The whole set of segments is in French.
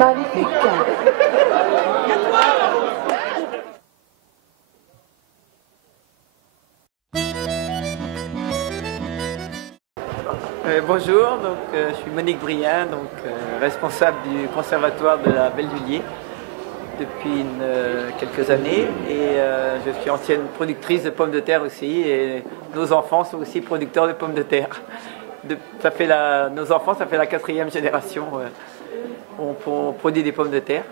Magnifique. Bonjour, je suis Monique Brien, responsable du conservatoire de la Belle du Lier depuis quelques années, et je suis ancienne productrice de pommes de terre aussi, et nos enfants sont aussi producteurs de pommes de terre. Nos enfants, ça fait la 4e génération, on produit des pommes de terre.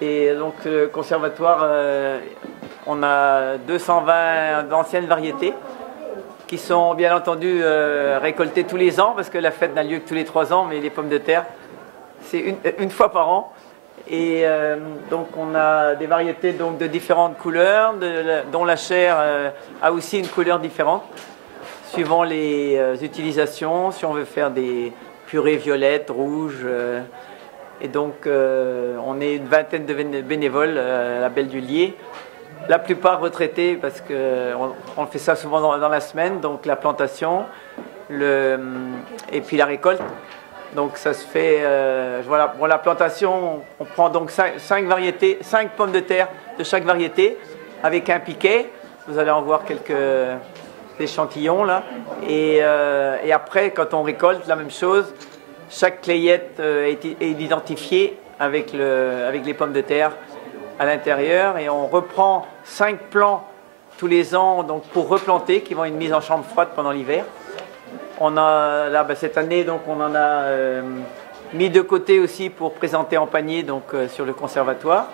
Et donc le conservatoire, on a 220 d'anciennes variétés qui sont bien entendu récoltées tous les ans, parce que la fête n'a lieu que tous les 3 ans, mais les pommes de terre, c'est une fois par an. Et donc on a des variétés donc, de différentes couleurs, dont la chair a aussi une couleur différente, suivant les utilisations, si on veut faire des purées violettes, rouges. Et donc on est une vingtaine de bénévoles à la Belle du Lier. La plupart retraités, parce qu'on fait ça souvent dans la semaine, donc la plantation et puis la récolte. Donc ça se fait, voilà, pour la plantation, on prend donc 5 variétés, 5 pommes de terre de chaque variété, avec un piquet. Vous allez en voir quelques échantillons là. Et après, quand on récolte, la même chose, chaque clayette est identifiée avec les pommes de terre à l'intérieur, et on reprend 5 plants tous les ans donc pour replanter, qui vont être mis en chambre froide pendant l'hiver. On a là cette année, donc on en a mis de côté aussi pour présenter en panier donc sur le conservatoire.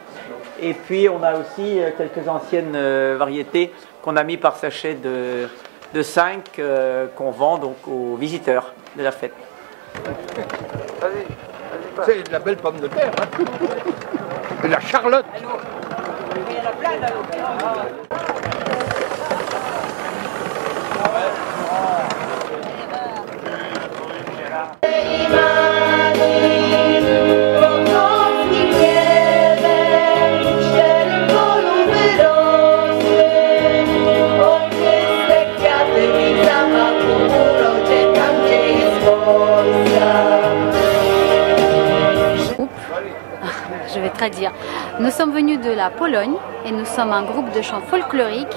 Et puis on a aussi quelques anciennes variétés qu'on a mis par sachet de 5 qu'on vend donc aux visiteurs de la fête. C'est de la belle pomme de terre. Hein. Et la Charlotte. Il y en a plein là. Je vais traduire. Nous sommes venus de la Pologne et nous sommes un groupe de chants folkloriques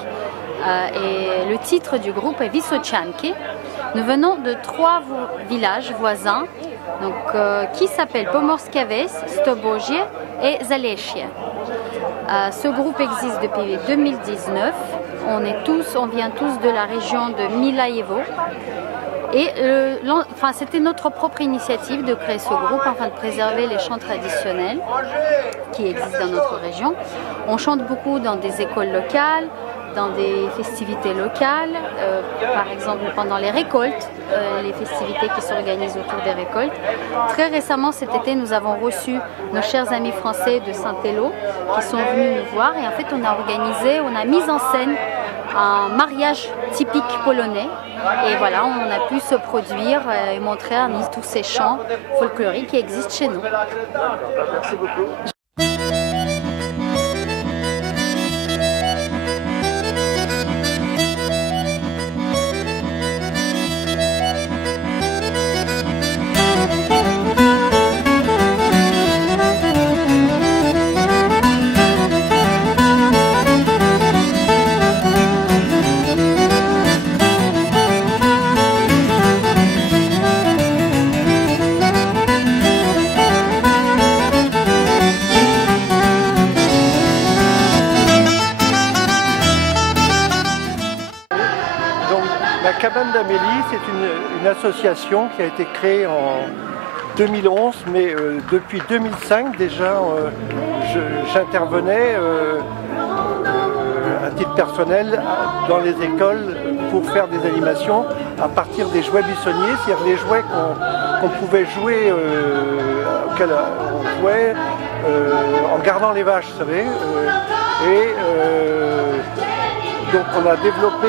et le titre du groupe est Wysoczanki. Nous venons de 3 villages voisins donc, qui s'appellent Pomorskaves, Stobozie et Zalesje. Ce groupe existe depuis 2019. On vient tous de la région de Milajevo. Et c'était notre propre initiative de créer ce groupe afin de préserver les chants traditionnels qui existent dans notre région. On chante beaucoup dans des écoles locales, dans des festivités locales, par exemple pendant les récoltes, les festivités qui s'organisent autour des récoltes. Très récemment, cet été, nous avons reçu nos chers amis français de Saint-Élo qui sont venus nous voir, et en fait on a mis en scène un mariage typique polonais, et voilà, on a pu se produire et montrer tous ces chants folkloriques qui existent chez nous. Merci beaucoup. La cabane d'Amélie, c'est une association qui a été créée en 2011, mais depuis 2005 déjà, j'intervenais à titre personnel dans les écoles pour faire des animations à partir des jouets buissonniers, c'est-à-dire les jouets qu'on pouvait jouer, auxquels on jouait en gardant les vaches, vous savez. Donc on a développé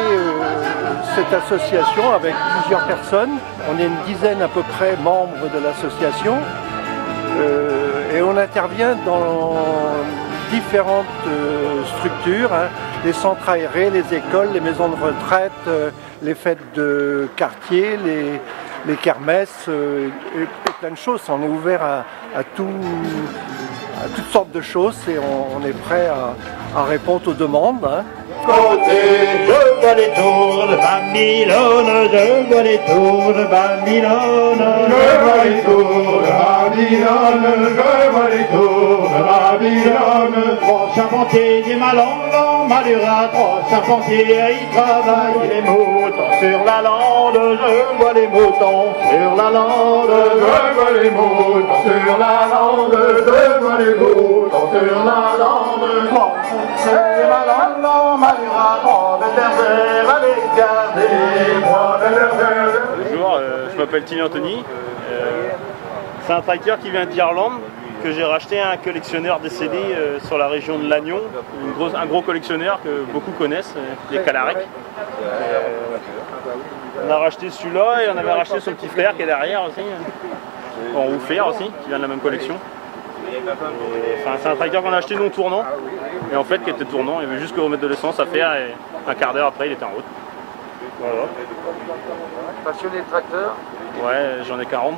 cette association avec plusieurs personnes. On est une dizaine à peu près membres de l'association et on intervient dans différentes structures. Hein. les centres aérés, les écoles, les maisons de retraite, les fêtes de quartier, les kermesses et plein de choses. On est ouvert à toutes sortes de choses et on est prêt à répondre aux demandes. Hein. Côté, je vois les tours de Babylone, je vois les tours de Babylone, je vois les tours de Babylone, je vois les tours de Babylone. Trois charpentiers du Malandon, Malura, trois charpentiers, ils travaillent les moutons sur la lande, je vois les moutons sur la lande, je vois les moutons sur la lande, je vois les moutons sur la lande. Trois charpentiers du Malandon, Bonjour, je m'appelle Thierry Anthony. C'est un tracteur qui vient d'Irlande que j'ai racheté à un collectionneur décédé sur la région de Lannion, un gros collectionneur que beaucoup connaissent, les Calarec. On a racheté celui-là et on avait racheté son petit frère qui est derrière aussi, en Roufert aussi, qui vient de la même collection. C'est un tracteur qu'on a acheté non tournant, et en fait qui était tournant, il y avait juste que remettre de l'essence à faire et un quart d'heure après il était en route. Voilà. Passionné de tracteur? Ouais, j'en ai 40.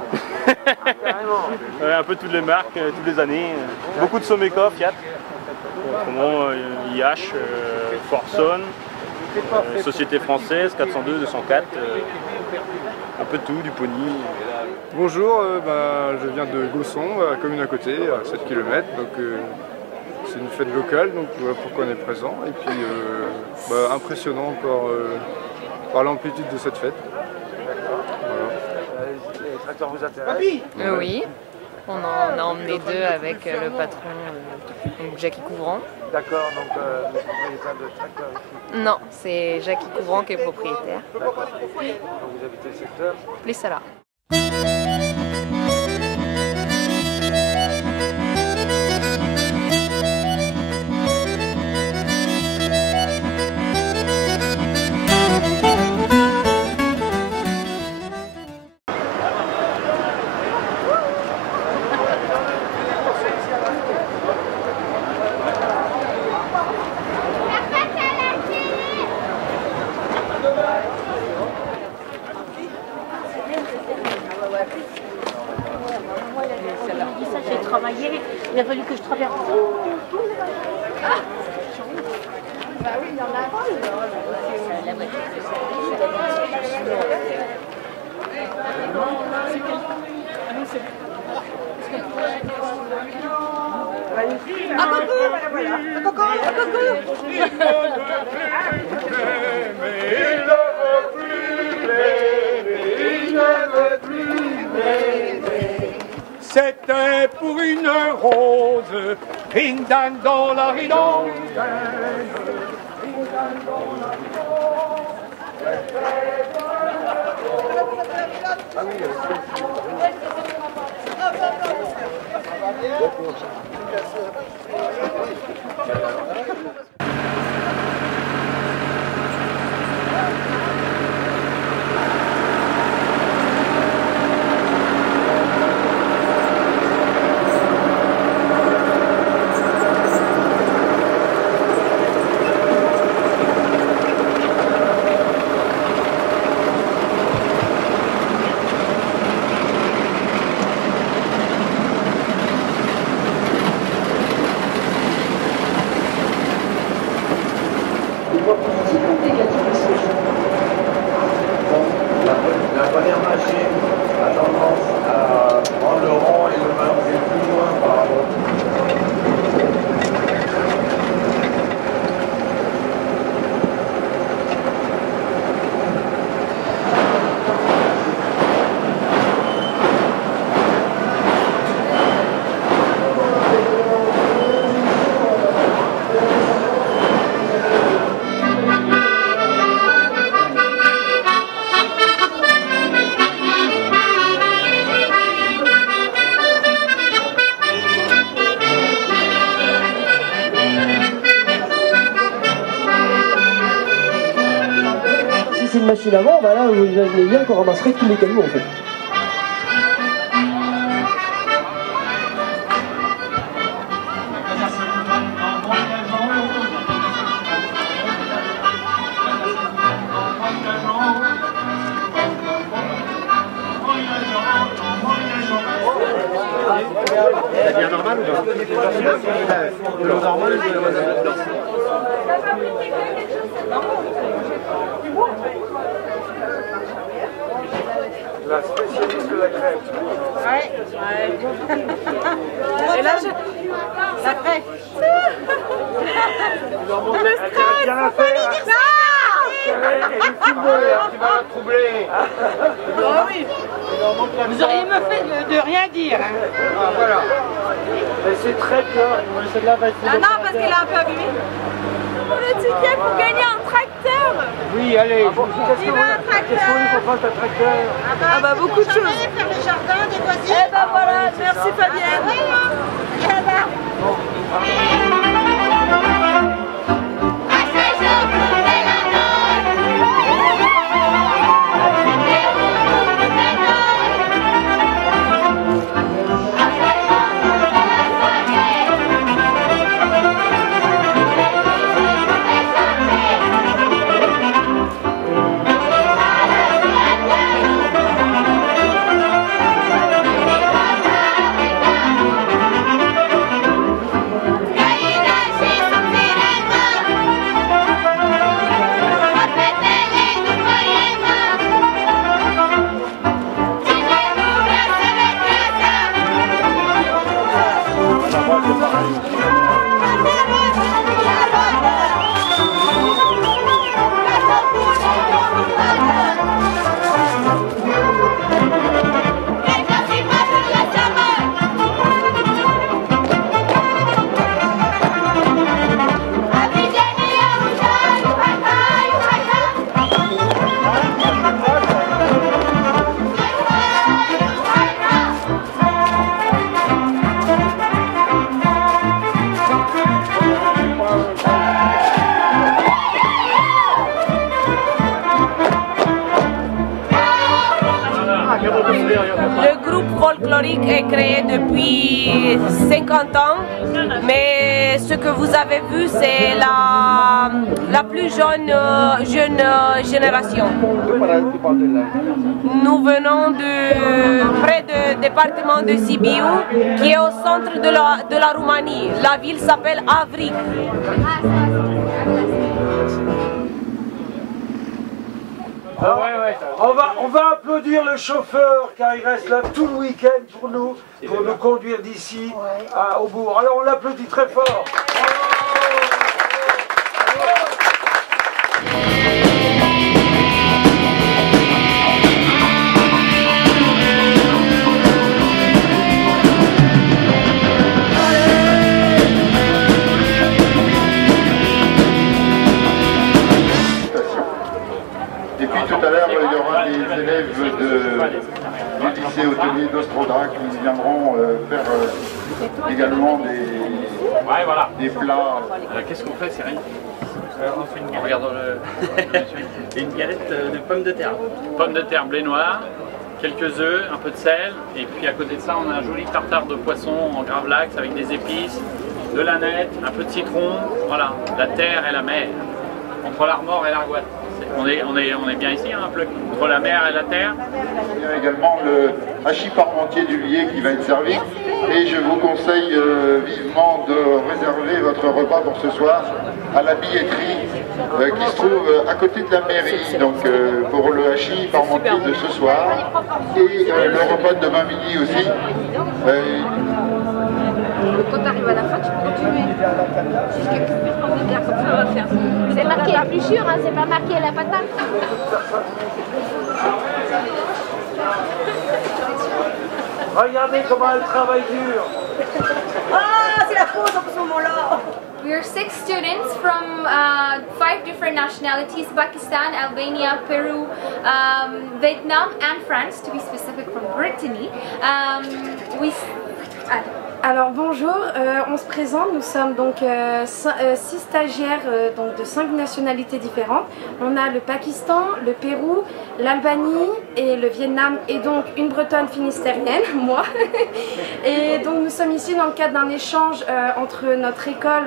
Carrément. Ouais, un peu toutes les marques, toutes les années. Beaucoup de Someco, Fiat, autrement IH, Forson, Société Française, 402, 204, un peu de tout, du Pony. Bonjour, je viens de Gausson, la commune à côté, à 7 km. Donc c'est une fête locale, donc voilà pourquoi on est présent. Et puis impressionnant encore par l'amplitude de cette fête. Voilà. Les tracteurs vous intéressent? Oui, on en a emmené deux avec le patron donc Jackie Couvrant. D'accord, donc le propriétaire de tracteur ici. Non, c'est Jackie Couvrant qui est propriétaire. D'accord. Donc vous habitez le secteur? Les Salas. J'ai travaillé, il a fallu que je traverse tout. Bah oui, il y en a. Ah coucou, voilà. C'était pour une rose, ring dang dans la ridonde. La première machine a tendance à prendre le rond et le balancer plus loin par rapport. C'est une machine avant, bah là vous imaginez bien qu'on ramasserait tous les cailloux en fait. Ça devient normal ou pas? De l'eau normale ou de l'eau normale? La spécialiste de la crème. Ouais. Et là, la crème. Le stress. Tu vas la troubler. Oh oui. Vous auriez me fait de rien dire. Ah voilà. Mais c'est très bien. Ah non, parce qu'elle a un peu abîmé. On a ticket pour gagner un tracteur. Oui, allez. Il va un tracteur. Qu'est-ce qu'on peut faire un tracteur? Ah bah beaucoup de choses. Faire le jardin, des voisins. Eh ben voilà, merci Fabienne. Eh ben. Le groupe folklorique est créé depuis 50 ans, mais ce que vous avez vu, c'est la plus jeune génération. Nous venons près du département de Sibiu, qui est au centre de la Roumanie. La ville s'appelle Avric. On va applaudir le chauffeur car il reste là tout le week-end pour nous conduire d'ici au bourg. Alors on l'applaudit très fort. Tout à l'heure, il y aura des élèves du lycée hôtelier d'Ostrodra qui viendront faire également des plats. Qu'est-ce qu'on fait, Cyril? On fait une galette. Une galette de pommes de terre. Pommes de terre, blé noir, quelques œufs, un peu de sel, et puis à côté de ça, on a un joli tartare de poisson en gravlax avec des épices, de l'aneth, un peu de citron, voilà, la terre et la mer, entre l'Armor et l'Argoat. On est bien ici, hein, un peu, entre la mer et la terre. Il y a également le hachis parmentier du Lier qui va être servi. Et je vous conseille vivement de réserver votre repas pour ce soir à la billetterie qui se trouve à côté de la mairie. Donc pour le hachis parmentier de ce soir et le repas de demain midi aussi. Quand tu arrives à la fin, tu peux continuer. Jusqu'à cuire comme des bières, comme ça on va faire. C'est marqué la épluchure, hein, c'est pas marqué la patate. Regardez comment elle travaille dur. Ah, c'est la pause en ce moment-là. We are 6 students from 5 different nationalities: Pakistan, Albania, Peru, Vietnam and France, to be specific, from Brittany. Alors bonjour, on se présente, nous sommes donc 6 stagiaires donc de 5 nationalités différentes. On a le Pakistan, le Pérou, l'Albanie et le Vietnam et donc une bretonne finistérienne, moi. Et donc nous sommes ici dans le cadre d'un échange entre notre école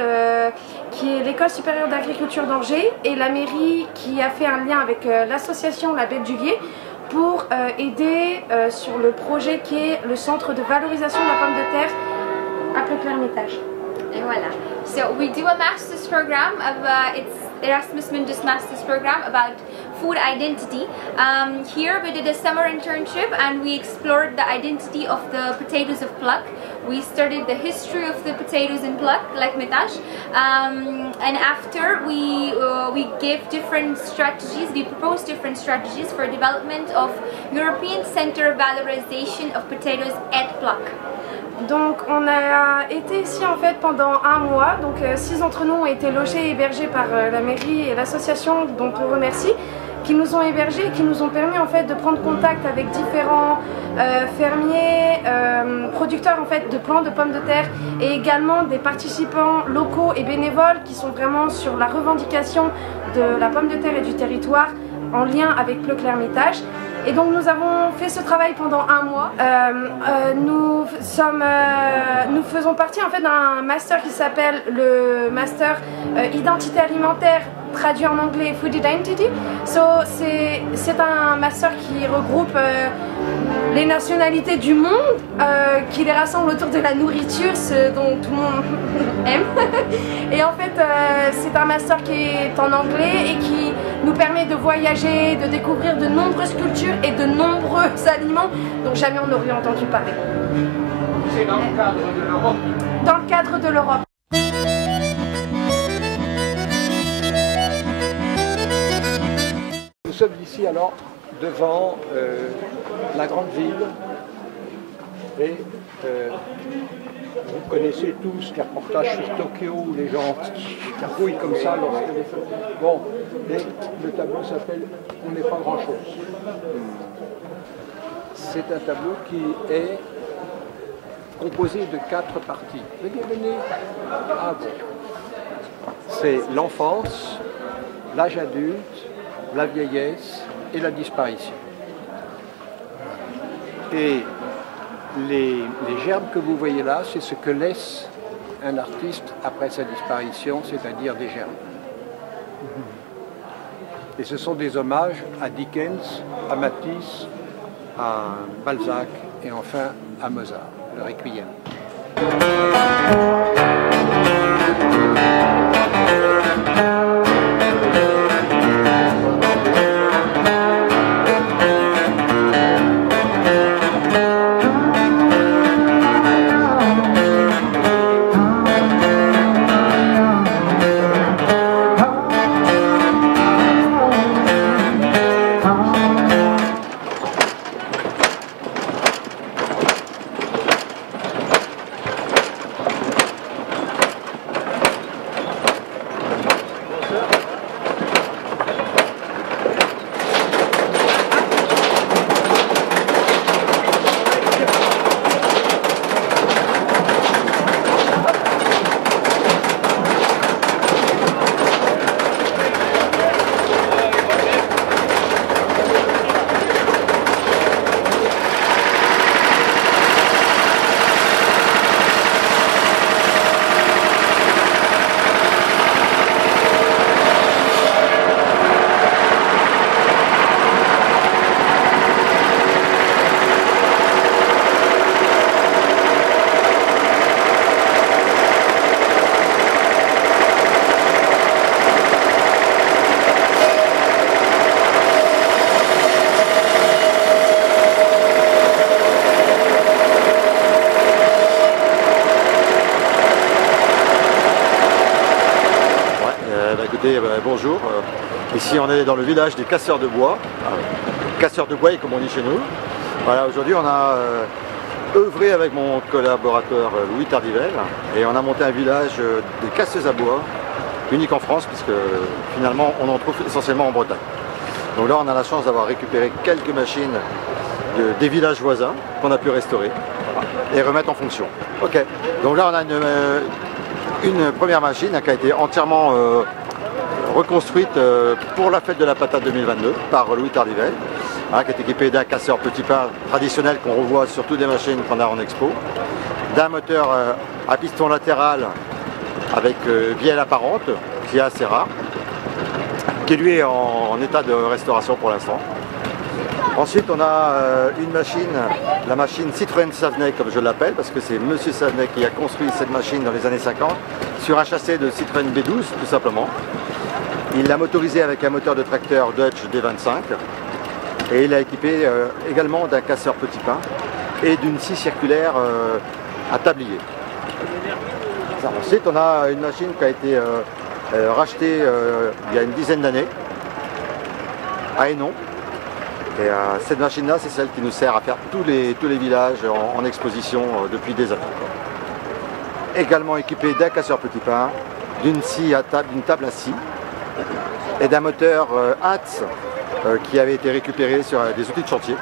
qui est l'école supérieure d'agriculture d'Angers et la mairie qui a fait un lien avec l'association La Bête du Lier pour aider sur le projet qui est le centre de valorisation de la pomme de terre à Pleuc-l'Hermitage. Et voilà. So we do a master's program of it's Erasmus Mundus master's program about food identity. Here we did a summer internship and we explored the identity of the potatoes of Pleuc. We studied the history of the potatoes in Pleuc, like Metash, and after we gave different strategies. We proposed different strategies for development of European Center Valorization of Potatoes at Pleuc. Donc on a été ici en fait pendant un mois, donc 6 d'entre nous ont été logés et hébergés par la mairie et l'association dont on remercie, qui nous ont hébergés et qui nous ont permis en fait de prendre contact avec différents fermiers, producteurs en fait de plants de pommes de terre et également des participants locaux et bénévoles qui sont vraiment sur la revendication de la pomme de terre et du territoire en lien avec Pleuc-l'Hermitage. Et donc nous avons fait ce travail pendant un mois. Nous faisons partie en fait d'un master qui s'appelle le master Identité alimentaire, traduit en anglais Food Identity. C'est un master qui regroupe les nationalités du monde, qui les rassemble autour de la nourriture, ce dont tout le monde aime. Et en fait, c'est un master qui est en anglais et qui nous permet de voyager, de découvrir de nombreuses cultures et de nombreux aliments dont jamais on n'aurait entendu parler. C'est dans le cadre de l'Europe. Dans le cadre de l'Europe. Nous sommes ici alors devant la grande ville et vous connaissez tous les reportages sur Tokyo où les gens cargouillent comme ça lorsque les feux. Bon, et le tableau s'appelle « On n'est pas grand-chose ». C'est un tableau qui est composé de 4 parties. Venez. Ah bon. C'est l'enfance, l'âge adulte, la vieillesse et la disparition. Et les germes que vous voyez là, c'est ce que laisse un artiste après sa disparition, c'est-à-dire des germes. Et ce sont des hommages à Dickens, à Matisse, à Balzac et enfin à Mozart, le Requiem. Bonjour, ici on est dans le village des casseurs de bois, comme on dit chez nous. Voilà, aujourd'hui on a œuvré avec mon collaborateur Louis Tardivelle et on a monté un village des casseuses à bois, unique en France puisque finalement on en trouve essentiellement en Bretagne. Donc là on a la chance d'avoir récupéré quelques machines des villages voisins qu'on a pu restaurer et remettre en fonction. Ok, donc là on a une première machine qui a été entièrement reconstruite pour la fête de la patate 2022 par Louis Tardivelle, qui est équipée d'un casseur petit pain traditionnel qu'on revoit sur toutes les machines qu'on a en expo, d'un moteur à piston latéral avec bielle apparente, qui est assez rare, qui lui est en état de restauration pour l'instant. Ensuite, on a une machine, la machine Citroën Savenay, comme je l'appelle, parce que c'est Monsieur Savenay qui a construit cette machine dans les années 50, sur un châssis de Citroën B12, tout simplement. Il l'a motorisé avec un moteur de tracteur Dutch D25, et il l'a équipé également d'un casseur petit pain et d'une scie circulaire à tablier. Ensuite, on a une machine qui a été rachetée il y a une dizaine d'années, à Hénon. Et cette machine-là, c'est celle qui nous sert à faire tous les villages en exposition depuis des années. Également équipée d'un casseur petit pain, d'une scie à table, d'une table à scie et d'un moteur Hatz qui avait été récupéré sur des outils de chantier.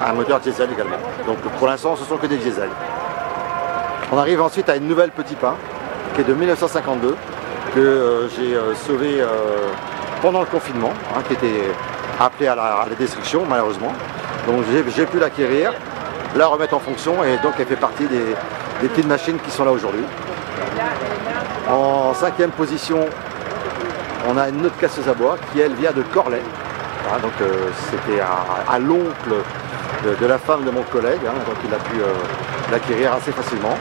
Un moteur diesel également. Donc pour l'instant, ce sont que des diesels. On arrive ensuite à une nouvelle petit pain qui est de 1952 que j'ai sauvé pendant le confinement, qui était appelé à la destruction malheureusement. Donc j'ai pu l'acquérir, la remettre en fonction et donc elle fait partie des petites machines qui sont là aujourd'hui. En 5e position, on a une autre casseuse à bois qui elle vient de Corlay. Donc c'était à l'oncle de la femme de mon collègue, donc il a pu l'acquérir assez facilement.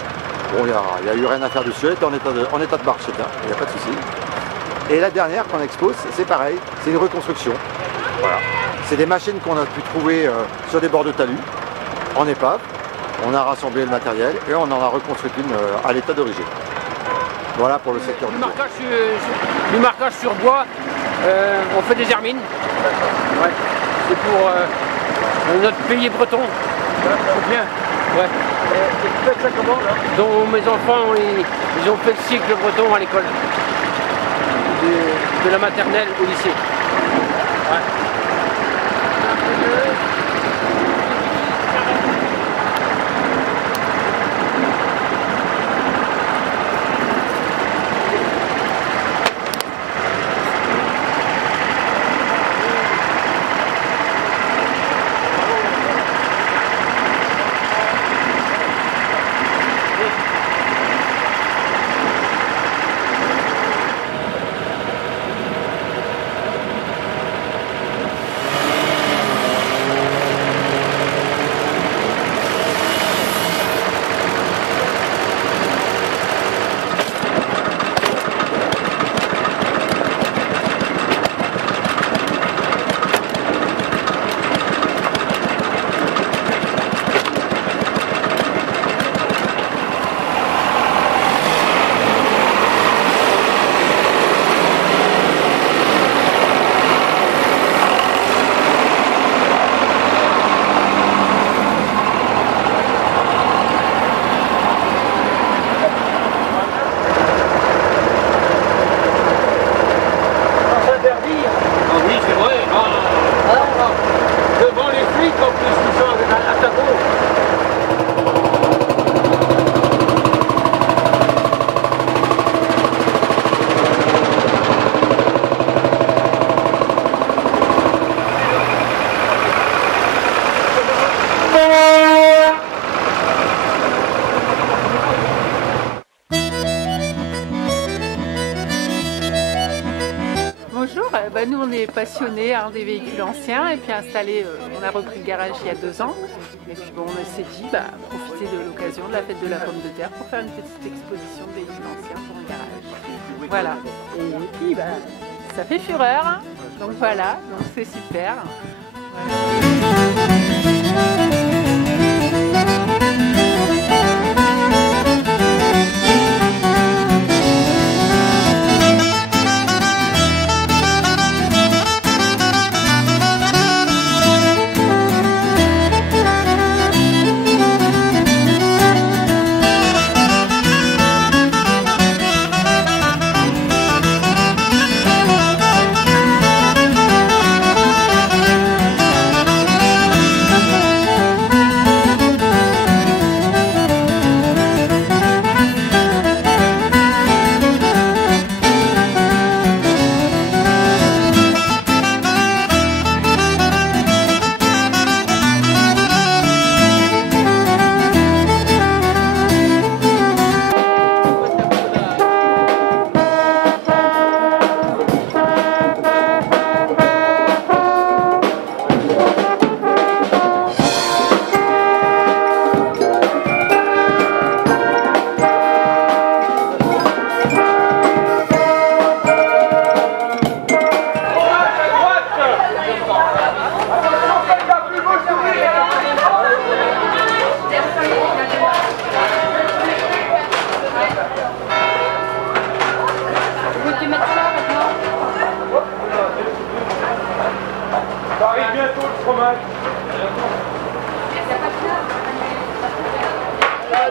Bon, il n'y a eu rien à faire dessus, elle était en état de marche, il n'y a pas de souci. Et la dernière qu'on expose, c'est pareil, c'est une reconstruction. Voilà. C'est des machines qu'on a pu trouver sur des bords de talus, en épave. On a rassemblé le matériel et on en a reconstruit une à l'état d'origine. Voilà pour le secteur du bois. Du marquage sur bois, on fait des hermines. Ouais. C'est pour notre pays breton. C'est bien. Ouais. Et tu fais ça comment là? Donc mes enfants, ils ont fait le cycle breton à l'école. De la maternelle au lycée. Ouais. Nous on est passionnés des véhicules anciens et puis installés, on a repris le garage il y a 2 ans et puis bon, on s'est dit profiter de l'occasion de la fête de la pomme de terre pour faire une petite exposition de véhicules anciens pour le garage. Voilà, et puis ça fait fureur, donc voilà, donc c'est super. Voilà.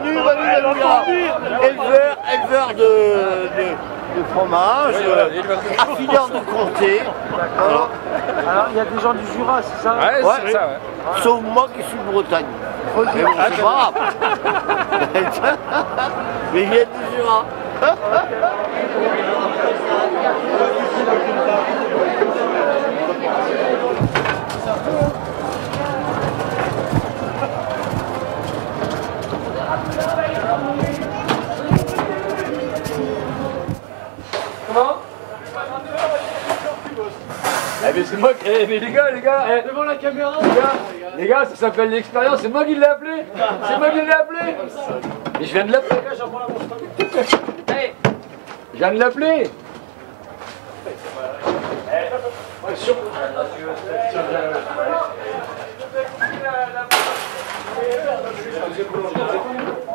Manu éleveur de fromage, affineur de comté. Alors, il y a des gens du Jura, c'est ça? Ouais, c'est ça. Ouais. Sauf moi qui suis de Bretagne. Mais bon, c'est pas grave. Mais il y a du Jura. Comment? Eh mais c'est moi qui... Eh mais les gars, devant la caméra, les gars, ça s'appelle l'expérience, c'est moi qui l'ai appelé. C'est moi qui l'ai appelé. Et je viens de l'appeler. Hey, je viens de l'appeler.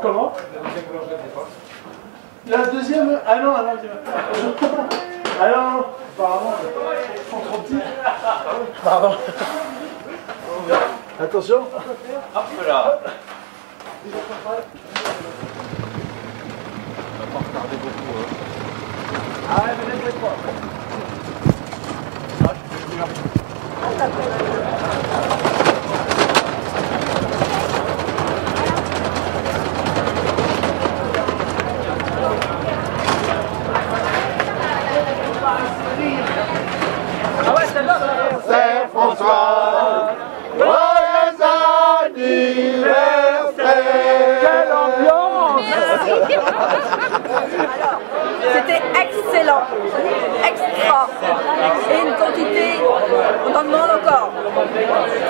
Comment? La deuxième? Ah non, ah non, apparemment, ils sont trop petits. Pardon. Attention. Hop là. On va pas retarder beaucoup. Ah ouais, mais laissez pas. Ah, je peux le dire. Saint-François, joyeux anniversaire. Quelle ambiance! C'était excellent, extra, et une quantité, on en demande encore.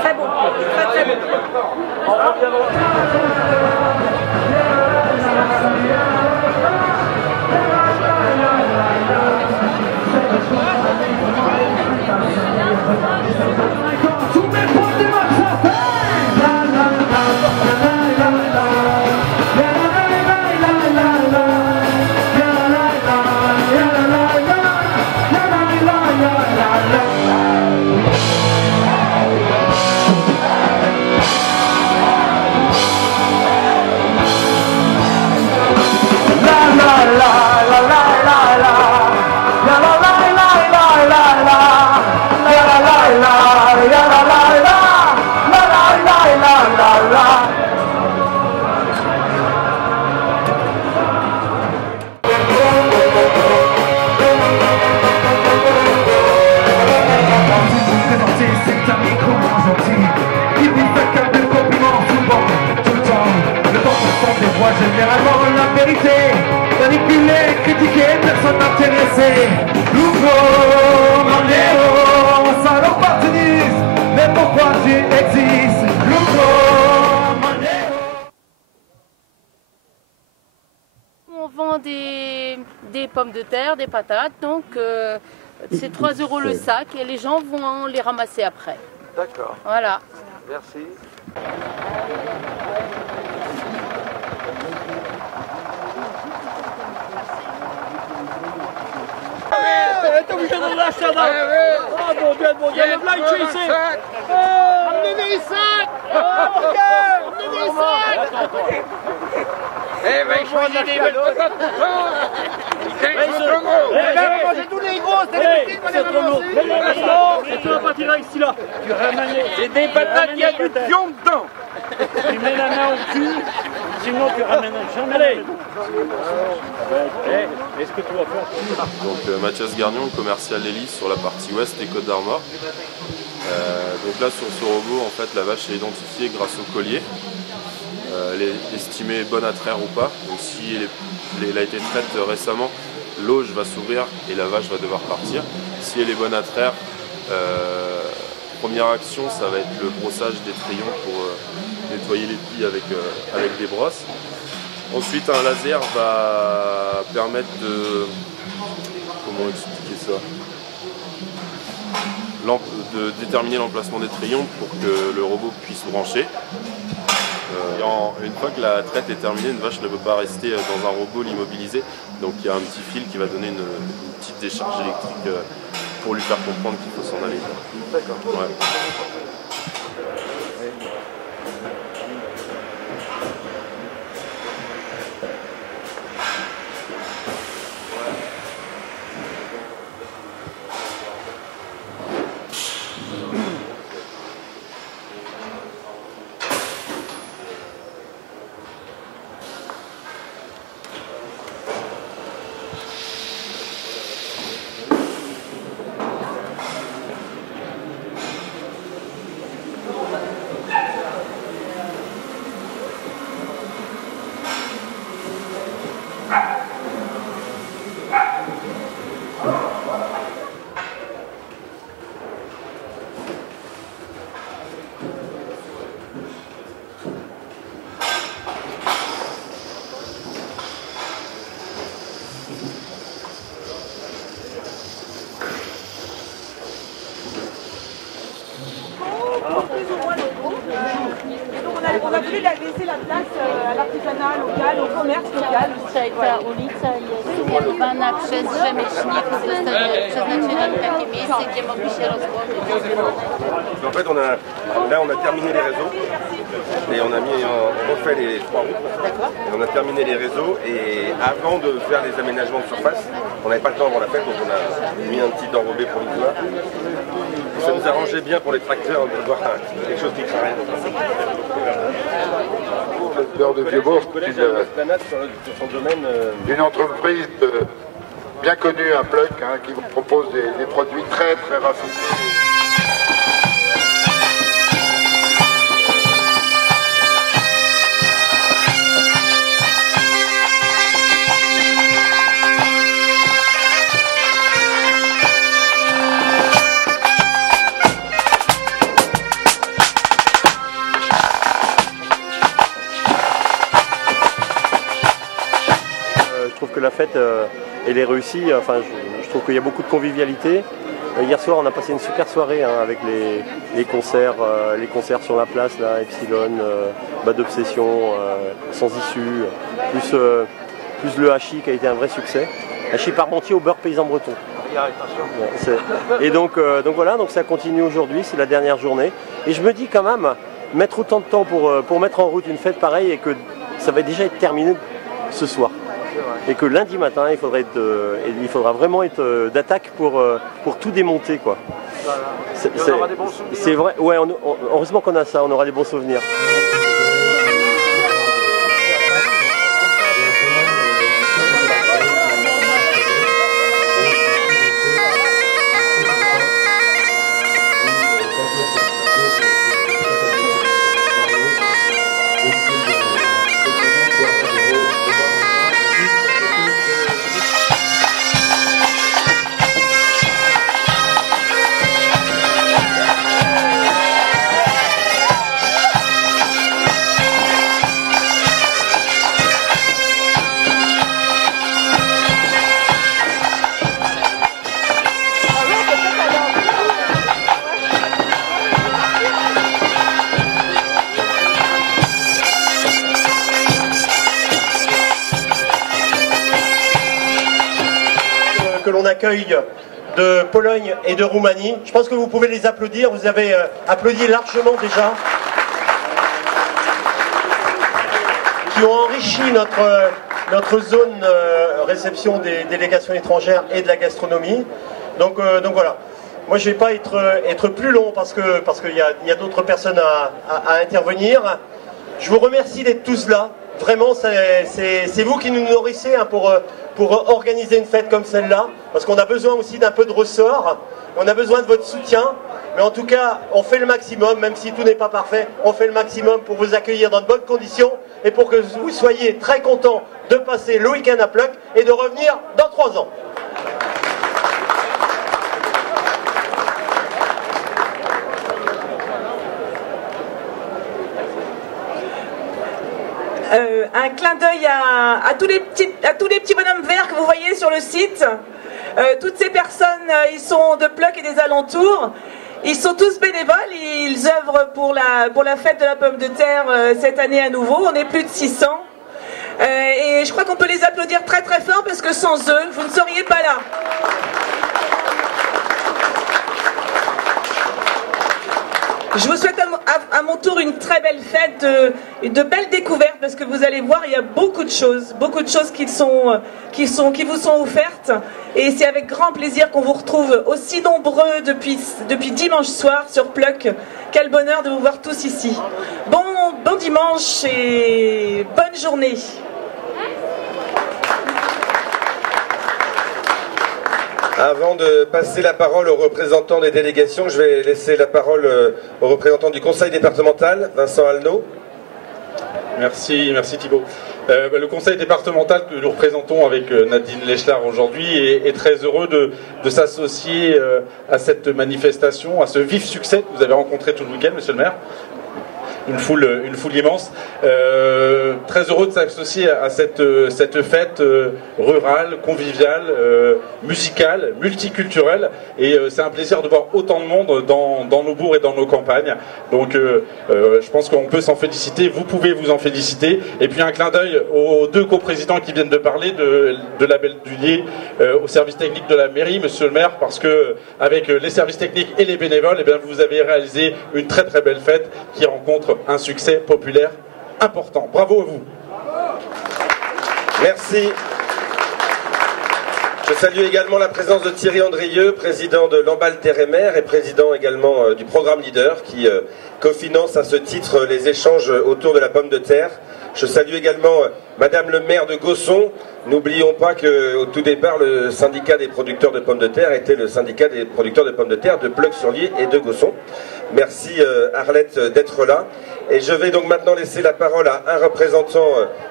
Très bon, très très bon. Généralement la vérité, manipulé, critiqué, personne n'intéressé. Louko, Mandéo, sale opportuniste, mais pourquoi tu existes? Louko, Mandéo. On vend des pommes de terre, des patates, donc c'est 3 € le sac et les gens vont les ramasser après. D'accord. Voilà. Merci. T'es obligé de lâcher là. Oh mon Dieu, le blague ici. Amenez les sacs. Oh mon Dieu, amenez les sacs. Eh ben, il choisit des belles patates. Ils sont trop gros. Eh ben, on mange tous les gros, c'est trop lourd. Et tu vas pas tirer ici là. C'est des patates, il y a du pion dedans. Tu mets la main au cul, sinon tu ramènes jamais la maison. Est-ce que tu vas faire? Donc Mathias Garnion, commercial Lélis sur la partie ouest des Côtes d'Armor. Donc là sur ce robot, en fait, la vache est identifiée grâce au collier. Elle est estimée bonne à traire ou pas. Donc si elle a été traite récemment, l'auge va s'ouvrir et la vache va devoir partir. Si elle est bonne à traire, première action, ça va être le brossage des trayons pour nettoyer les plis avec des brosses. Ensuite, un laser va permettre de... Comment expliquer ça? De déterminer l'emplacement des trayons pour que le robot puisse brancher. Une fois que la traite est terminée, une vache ne peut pas rester dans un robot l'immobiliser. Donc il y a un petit fil qui va donner une petite décharge électrique pour lui faire comprendre qu'il faut s'en aller. D'accord. Ouais. on a voulu laisser la place à l'artisanat local, au commerce local. En fait, on a terminé les réseaux et on refait les 3 routes. Et on a terminé les réseaux et avant de faire les aménagements de surface, on n'avait pas le temps avant la fête, donc on a mis un petit enrobé provisoire. Ça nous arrangeait bien pour les tracteurs de voir quelque chose qui craint. L'heure de Vieux-Bourg, une entreprise bien connue à Pluck, qui vous propose des produits très très raffinés. Que la fête elle est réussie, enfin, je trouve qu'il y a beaucoup de convivialité. Hier soir on a passé une super soirée avec les concerts sur la place, là, Epsilon, Bad Obsession, Sans Issue, plus le hachis qui a été un vrai succès. Hachis parmentier au beurre paysan breton. Et donc voilà, donc ça continue aujourd'hui, c'est la dernière journée. Et je me dis quand même, mettre autant de temps pour mettre en route une fête pareille et que ça va déjà être terminé ce soir. Et que lundi matin, il faudra vraiment être d'attaque pour tout démonter, quoi. On aura des bons souvenirs. C'est vrai, ouais, heureusement qu'on a ça, on aura des bons souvenirs. Que l'on accueille de Pologne et de Roumanie. Je pense que vous pouvez les applaudir, vous avez applaudi largement déjà. Qui ont enrichi notre zone réception des délégations étrangères et de la gastronomie. Donc voilà. Moi je ne vais pas être plus long parce qu'il y a d'autres personnes à intervenir. Je vous remercie d'être tous là. Vraiment, c'est vous qui nous nourrissez pour organiser une fête comme celle-là, parce qu'on a besoin aussi d'un peu de ressort, on a besoin de votre soutien, mais en tout cas, on fait le maximum, même si tout n'est pas parfait, on fait le maximum pour vous accueillir dans de bonnes conditions et pour que vous soyez très contents de passer le week-end à Pluck et de revenir dans 3 ans. Un clin d'œil à tous les petits bonhommes verts que vous voyez sur le site. Toutes ces personnes, ils sont de Pluck et des alentours. Ils sont tous bénévoles, ils œuvrent pour la fête de la pomme de terre cette année à nouveau. On est plus de 600. Et je crois qu'on peut les applaudir très très fort parce que sans eux, vous ne seriez pas là. Je vous souhaite à mon tour une très belle fête, de belles découvertes, parce que vous allez voir, il y a beaucoup de choses qui vous sont offertes. Et c'est avec grand plaisir qu'on vous retrouve aussi nombreux depuis dimanche soir sur Pluck. Quel bonheur de vous voir tous ici. Bon dimanche et bonne journée. Avant de passer la parole aux représentants des délégations, je vais laisser la parole au représentant du conseil départemental, Vincent Alneau. Merci Thibault. Le conseil départemental que nous représentons avec Nadine Lechlar aujourd'hui est très heureux de s'associer à cette manifestation, à ce vif succès que vous avez rencontré tout le week-end, monsieur le maire. une foule immense. Très heureux de s'associer à cette fête rurale, conviviale, musicale, multiculturelle. Et c'est un plaisir de voir autant de monde dans nos bourgs et dans nos campagnes. Donc je pense qu'on peut s'en féliciter, vous pouvez vous en féliciter. Et puis un clin d'œil aux deux coprésidents qui viennent de parler de la Belle du Lier, au service technique de la mairie, monsieur le maire, parce que avec les services techniques et les bénévoles, eh bien, vous avez réalisé une très très belle fête qui rencontre un succès populaire important. Bravo à vous. Merci. Je salue également la présence de Thierry Andrieux, président de l'Emballe Terre et Mer et président également du programme Leader qui cofinance à ce titre les échanges autour de la pomme de terre. Je salue également Madame le maire de Gosson. N'oublions pas qu'au tout départ, le syndicat des producteurs de pommes de terre était le syndicat des producteurs de pommes de terre de Pleuc-sur-Lier et de Gosson. Merci Arlette d'être là. Et je vais donc maintenant laisser la parole à un représentant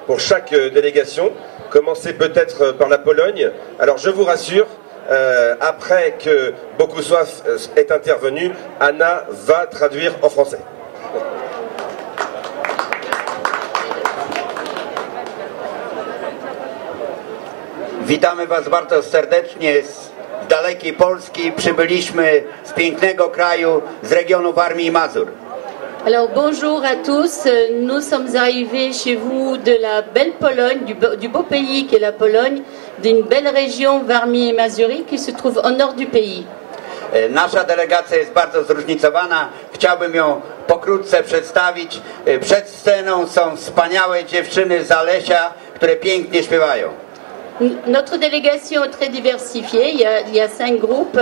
pour chaque délégation. Commencer peut-être par la Pologne. Alors je vous rassure, après que Bogusław est intervenu, Anna va traduire en français. Witamy Was bardzo serdecznie z dalekiej Polski. Przybyliśmy z pięknego kraju, z regionu Warmii i Mazur. Alors bonjour à tous, nous sommes arrivés chez vous de la belle Pologne, du beau pays qu'est la Pologne, d'une belle région Warmii et Mazurie qui se trouve au nord du pays. Nasza delegacja jest bardzo zróżnicowana, chciałbym ją pokrótce przedstawić. Przed sceną są wspaniałe dziewczyny z Zalesia, które pięknie śpiewają. Notre délégation est très diversifiée, il y a 5 groupes.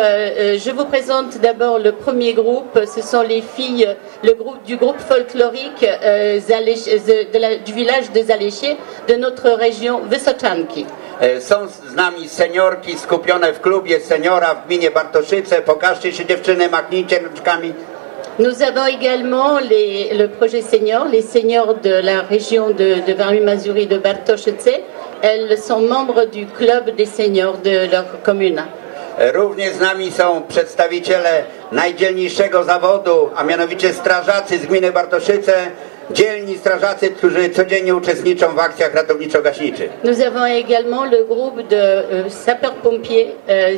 Je vous présente d'abord le premier groupe, ce sont les filles du groupe folklorique du village de Zalesie, de notre région Wysoczanki. Są z nami seniorki skupione w klubie seniora w gminie Bartoszyce. Pokażcie się dziewczyny, machnijcie rączkami. Nous avons également le projet senior, les seniors de la région de Warmii-Mazurie de Bartoszyce. Elles sont membres du club des seniors de leur commune. Również z nami są przedstawiciele najdzielniejszego zawodu, a mianowicie strażacy z gminy Bartoszyce, dzielni strażacy, którzy codziennie uczestniczą w akcjach ratowniczo-gaśniczych. Nous avons également le groupe de sapeurs-pompiers.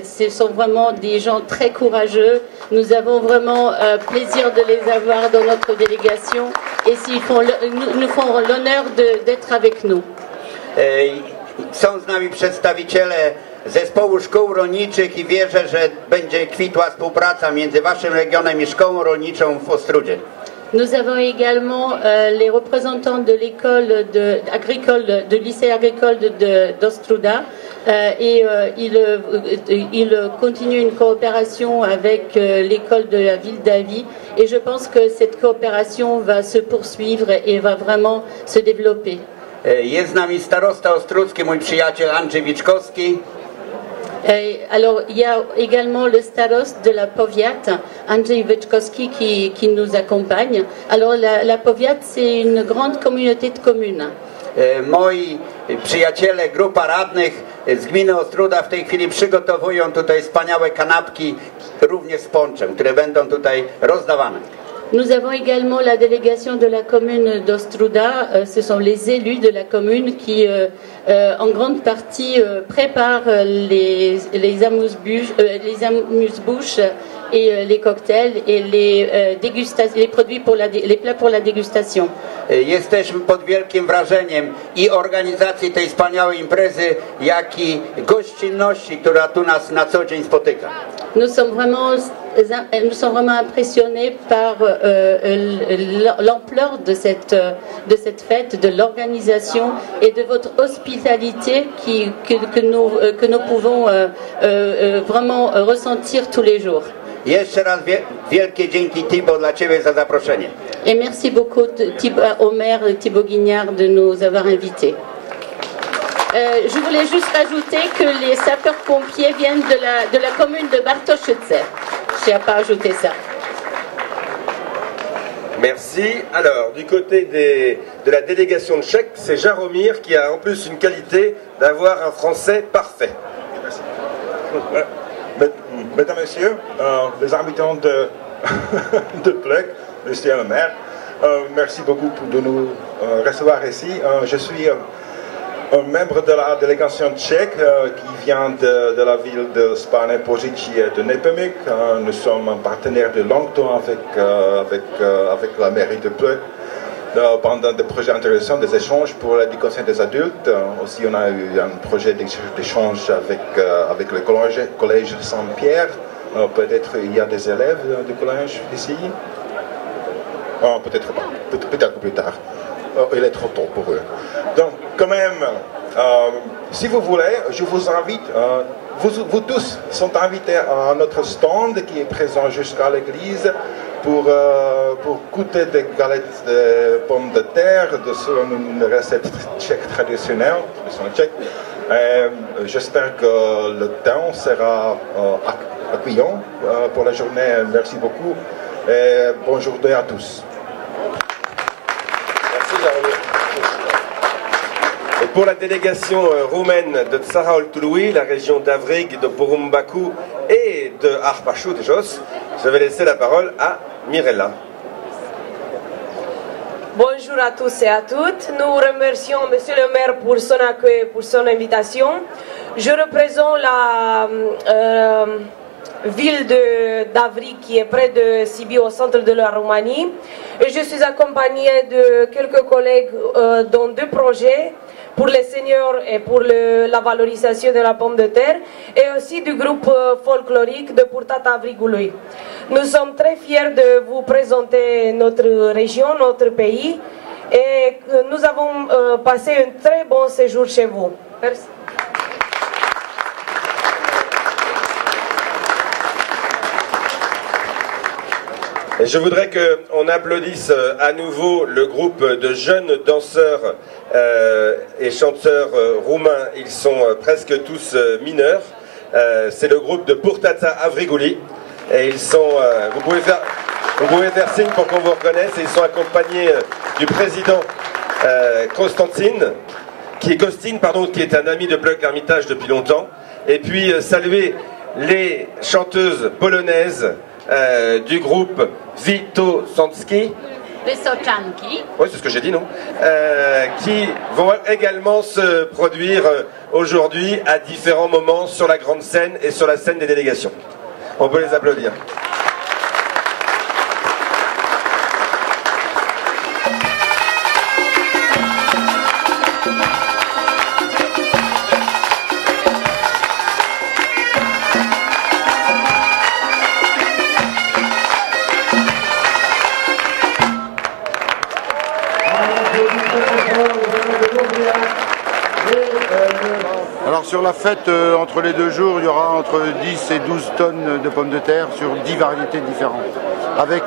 Ce sont vraiment des gens très courageux. Nous avons vraiment plaisir de les avoir dans notre délégation et nous font l'honneur d'être avec nous. Są z nami przedstawiciele zespołu szkół rolniczych i wierzę, że będzie kwitła współpraca między Waszym regionem i szkołą rolniczą w Ostrudzie. Nous avons également les représentants de l'école agricole, de lycée agricole d'Ostruda et ils continuent une coopération avec l'école de la ville d'Avi et je pense que cette coopération va se poursuivre et va vraiment se développer. Jest z nami starosta ostrucki, mój przyjaciel Andrzej Wiczkowski. Alors, il y a également le starost de la Powiat, Andrzej Wieczkowski, qui nous accompagne. Alors, la Powiat, c'est une grande communauté de communes. Moi przyjaciele, grupa radnych z gminy Ostruda w tej chwili przygotowują tutaj wspaniałe kanapki, również z ponczem, które będą tutaj rozdawane. Nous avons également la délégation de la commune d'Ostruda, ce sont les élus de la commune qui en grande partie préparent les amuse-bouches et les cocktails et les produits les plats pour la dégustation. Jesteśmy pod wielkim wrażeniem i organizacji tej wspaniałej imprezy, jak i gościnności, która tu nas na co dzień spotyka. Nous sommes vraiment impressionnés par l'ampleur de cette fête, de l'organisation et de votre hospitalité que nous pouvons vraiment ressentir tous les jours. Jeszcze raz wielkie dzięki Thibaut dla Ciebie za zaproszenie. Et merci beaucoup au maire Thibaut Guignard de nous avoir invités. Je voulais juste rajouter que les sapeurs-pompiers viennent de la commune de Bartoszyce. Je n'ai pas ajouté ça. Merci. Alors, du côté de la délégation tchèque, c'est Jaromír qui a en plus une qualité d'avoir un français parfait. Merci. Mesdames et messieurs, les habitants de Pleuc, monsieur le maire, Merci beaucoup de nous recevoir ici. Je suis un membre de la délégation tchèque qui vient de la ville de Spane Požičí et de Nepomuk. Nous sommes partenaires de longtemps avec la mairie de Plök pendant des projets intéressants, des échanges pour l'éducation des adultes. Aussi, on a eu un projet d'échange avec le collège Saint-Pierre. Peut-être il y a des élèves du collège ici. Peut-être pas, peut-être plus tard. Il est trop tôt pour eux. Donc, quand même, si vous voulez, je vous invite, vous tous sont invités à notre stand qui est présent jusqu'à l'église pour goûter des galettes de pommes de terre, une recette tchèque traditionnelle. J'espère que le temps sera accueillant pour la journée. Merci beaucoup et bonne journée à tous. Et pour la délégation roumaine de Tsahaol-Tului, la région d'Avrig, de Porumbacu et de Arpașu, de Jos, je vais laisser la parole à Mirela. Bonjour à tous et à toutes. Nous remercions Monsieur le maire pour son accueil, pour son invitation. Je représente la ville d'Avrig qui est près de Sibiu, au centre de la Roumanie. Et je suis accompagnée de quelques collègues dans deux projets pour les seniors et pour la valorisation de la pomme de terre, et aussi du groupe folklorique de Purtata Avrigului. Nous sommes très fiers de vous présenter notre région, notre pays, et nous avons passé un très bon séjour chez vous. Merci. Et je voudrais qu'on applaudisse à nouveau le groupe de jeunes danseurs et chanteurs roumains. Ils sont presque tous mineurs. C'est le groupe de Purtata Avrigului. Et ils sont, vous pouvez faire signe pour qu'on vous reconnaisse. Et ils sont accompagnés du président Costin, qui est un ami de Plök Hermitage depuis longtemps. Et puis saluer les chanteuses polonaises du groupe Witosanski. Wysoczanki. Oui, c'est ce que j'ai dit, non qui vont également se produire aujourd'hui à différents moments sur la grande scène et sur la scène des délégations. On peut les applaudir. Sur la fête, entre les 2 jours, il y aura entre 10 et 12 tonnes de pommes de terre sur 10 variétés différentes, avec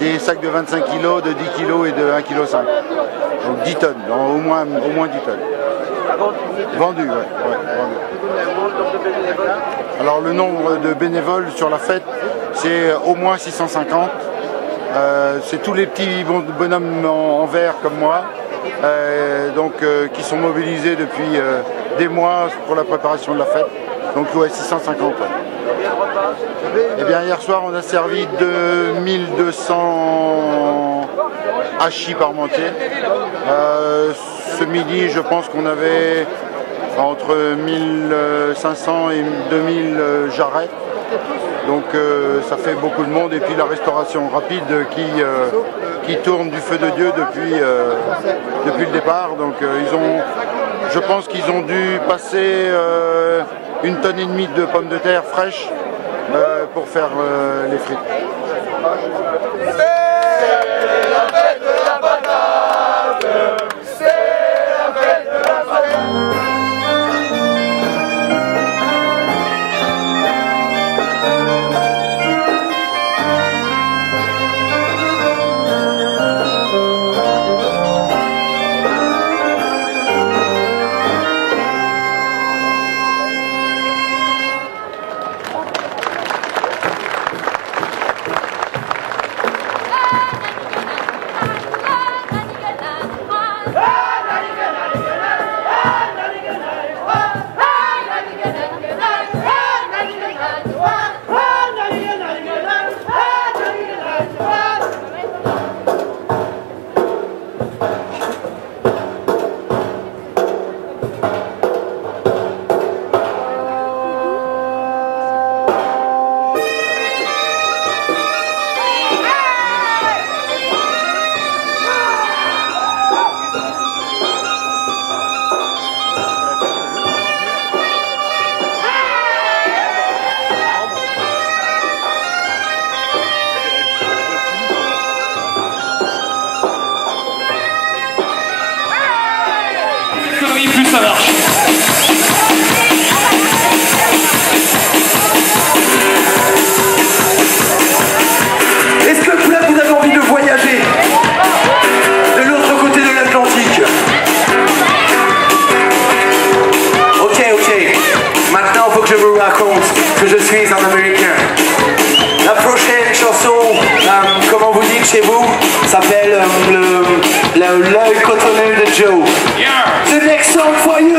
des sacs de 25 kg, de 10 kg et de 1,5 kg. Donc 10 tonnes, au moins 10 tonnes. Vendues, ouais, vendues. Alors le nombre de bénévoles sur la fête, c'est au moins 650. C'est tous les petits bonhommes en verre comme moi, qui sont mobilisés depuis des mois pour la préparation de la fête. Donc ouais, 650. Ouais. Et bien hier soir on a servi 2200 hachis parmentiers. Ce midi je pense qu'on avait entre 1500 et 2000 jarrets. Donc ça fait beaucoup de monde, et puis la restauration rapide qui tourne du feu de Dieu depuis le départ. Donc je pense qu'ils ont dû passer 1,5 tonne de pommes de terre fraîches pour faire les frites. ça marche. Est-ce que là vous avez envie de voyager de l'autre côté de l'Atlantique? Ok, maintenant il faut que je vous raconte que je suis un Américain. La prochaine chanson, comment vous dites chez vous, s'appelle l'œil cotonneux de Joe. The next song for you